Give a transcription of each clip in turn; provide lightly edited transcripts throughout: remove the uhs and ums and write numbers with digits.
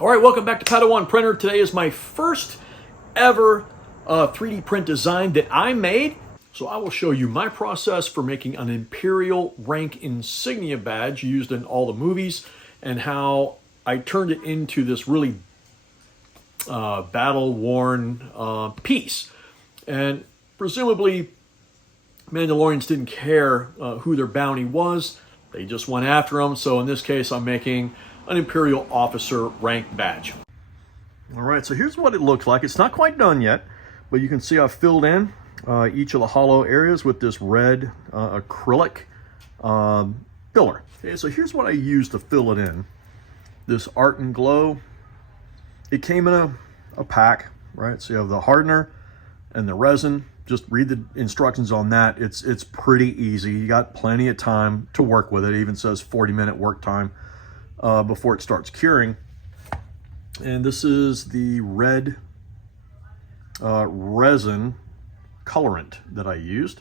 All right, welcome back to Padawan Printer. Today is my first ever 3D print design that I made. So I will show you my process for making an Imperial Rank insignia badge used in all the movies and how I turned it into this really battle-worn piece. And presumably, Mandalorians didn't care who their bounty was. They just went after them. So in this case, I'm making an Imperial Officer Rank Badge. All right, so here's what it looks like. It's not quite done yet, but you can see I've filled in each of the hollow areas with this red acrylic filler. Okay, so here's what I used to fill it in. This Art and Glow. It came in a pack, right? So you have the hardener and the resin. Just read the instructions on that. It's pretty easy. You got plenty of time to work with it. It even says 40-minute work time before it starts curing. And this is the red resin colorant that I used.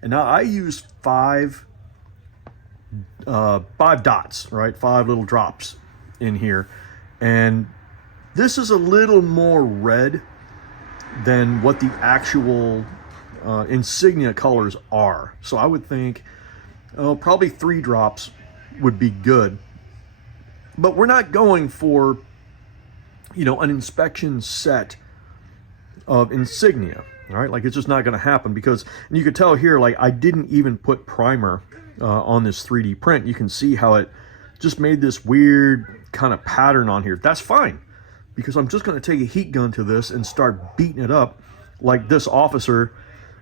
And now I used five dots, right? 5 little drops in here. And this is a little more red than what the actual insignia colors are. So I would think probably 3 drops would be good. But we're not going for, you know, an inspection set of insignia, all right? Like, it's just not going to happen because, and you could tell here, like, I didn't even put primer on this 3D print. You can see how it just made this weird kind of pattern on here. That's fine, because I'm just going to take a heat gun to this and start beating it up like this officer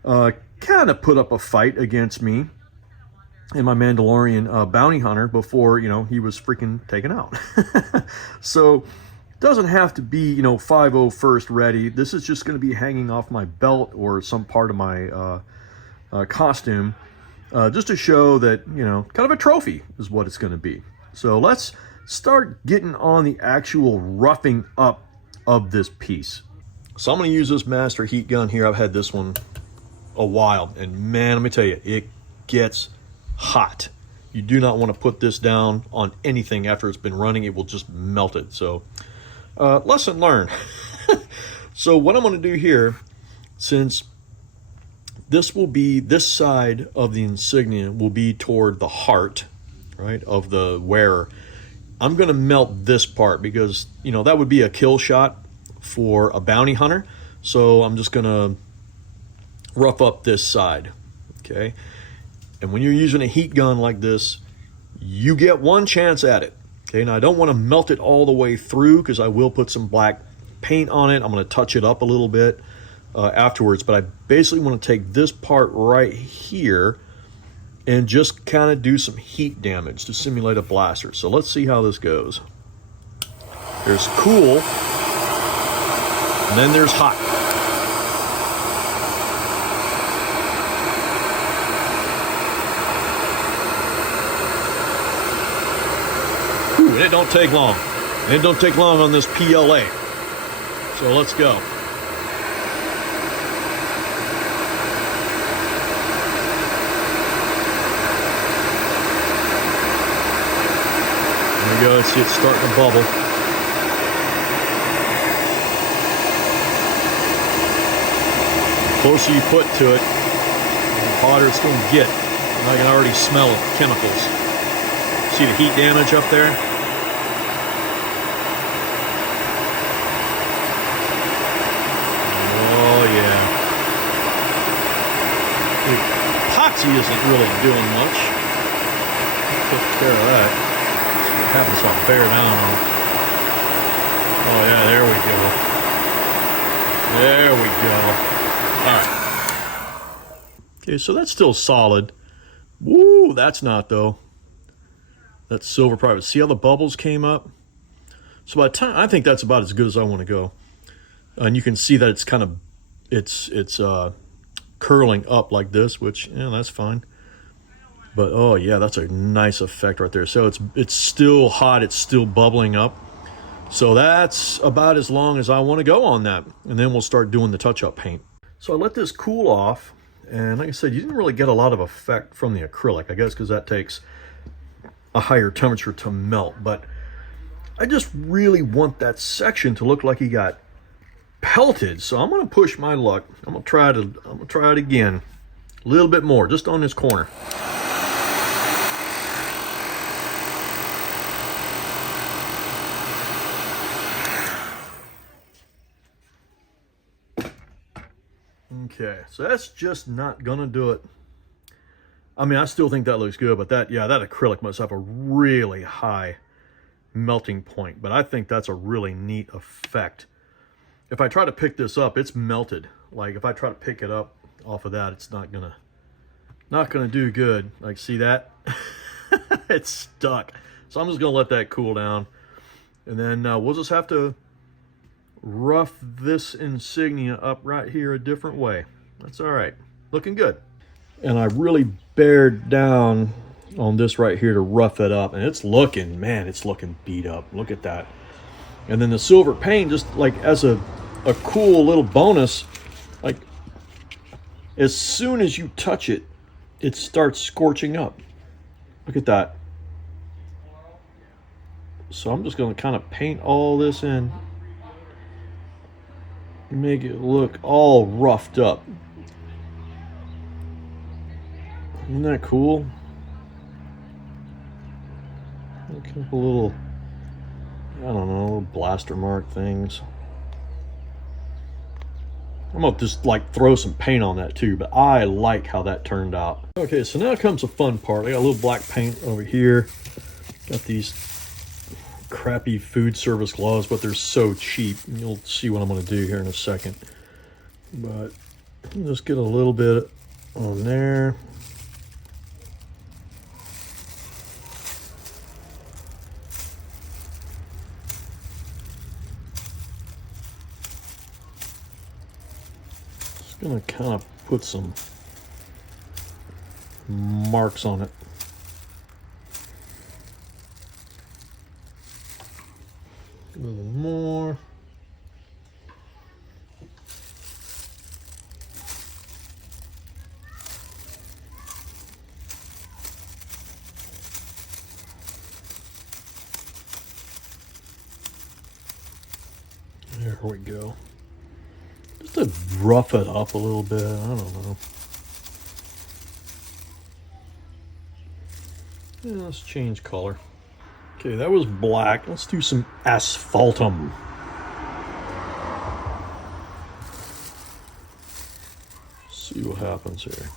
kind of put up a fight against me and my Mandalorian bounty hunter before, you know, he was freaking taken out. So it doesn't have to be, you know, 501st ready. This is just going to be hanging off my belt or some part of my costume just to show that, you know, kind of a trophy is what it's going to be. So let's start getting on the actual roughing up of this piece. So I'm going to use this master heat gun here. I've had this one a while, and man, let me tell you, it gets hot. You do not want to put this down on anything after it's been running. It will just melt it. So lesson learned. So what I'm going to do here, since this will be, this side of the insignia will be toward the heart, right, of the wearer, I'm going to melt this part because, you know, that would be a kill shot for a bounty hunter. So I'm just going to rough up this side, okay? And when you're using a heat gun like this, you get one chance at it, okay? Now, I don't want to melt it all the way through because I will put some black paint on it. I'm going to touch it up a little bit afterwards, but I basically want to take this part right here and just kind of do some heat damage to simulate a blaster. So let's see how this goes. There's cool, and then there's hot. Ooh, and it don't take long. And it don't take long on this PLA. So let's go. There you go, see it's starting to bubble. The closer you put to it, the hotter it's going to get. And I can already smell chemicals. See the heat damage up there? Oh yeah. The epoxy isn't really doing much. Take care of that. Happens so I'll bear down on it. Oh yeah, there we go. There we go. Alright. Okay, so that's still solid. Woo, that's not though. That's silver private. See how the bubbles came up? So by the time, I think that's about as good as I want to go. And you can see that it's kind of, it's curling up like this, which, yeah, that's fine. But oh yeah, that's a nice effect right there. So it's still hot, it's still bubbling up. So that's about as long as I want to go on that. And then we'll start doing the touch-up paint. So I let this cool off, and like I said, you didn't really get a lot of effect from the acrylic, I guess because that takes a higher temperature to melt. But I just really want that section to look like he got pelted. So I'm gonna push my luck. I'm gonna try it again. A little bit more, just on this corner. Okay, so that's just not gonna do it. I mean, I still think that looks good, but that acrylic must have a really high melting point. But I think that's a really neat effect. If I try to pick this up, it's melted. Like if I try to pick it up off of that, it's not gonna do good. Like, see that? It's stuck. So I'm just gonna let that cool down, and then we'll just have to rough this insignia up right here a different way. That's all right. Looking good. And I really bared down on this right here to rough it up, and it's looking, man, it's looking beat up. Look at that. And then the silver paint, just like as a cool little bonus, like as soon as you touch it, it starts scorching up. Look at that. So I'm just going to kind of paint all this in, make it look all roughed up. Isn't that cool? A couple little, I don't know, little blaster mark things. I'm gonna just like throw some paint on that too, but I like how that turned out. Okay, so now comes the fun part. I got a little black paint over here. Got these crappy food service gloves, but they're so cheap. You'll see what I'm gonna do here in a second. But just get a little bit on there. Gonna kind of put some marks on it. A little more. There we go. Just to rough it up a little bit, I don't know. Yeah, let's change color. Okay, that was black. Let's do some asphaltum. See what happens here.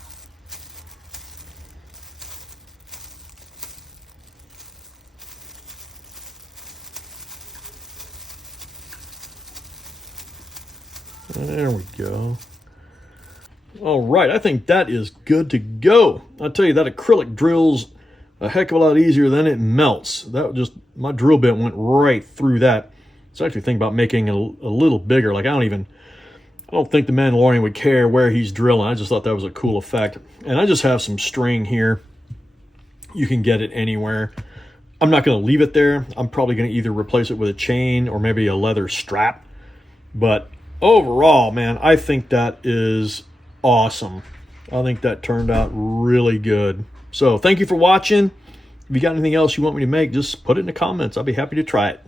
There we go. All right, I think that is good to go. I'll tell you, that acrylic drills a heck of a lot easier than it melts. That just, my drill bit went right through that. So I actually think about making it a little bigger. Like I don't think the Mandalorian would care where he's drilling. I just thought that was a cool effect. And I just have some string here. You can get it anywhere. I'm not going to leave it there. I'm probably going to either replace it with a chain or maybe a leather strap. But overall, man, I think that is awesome. I think that turned out really good. So thank you for watching. If you got anything else you want me to make, just put it in the comments. I'll be happy to try it.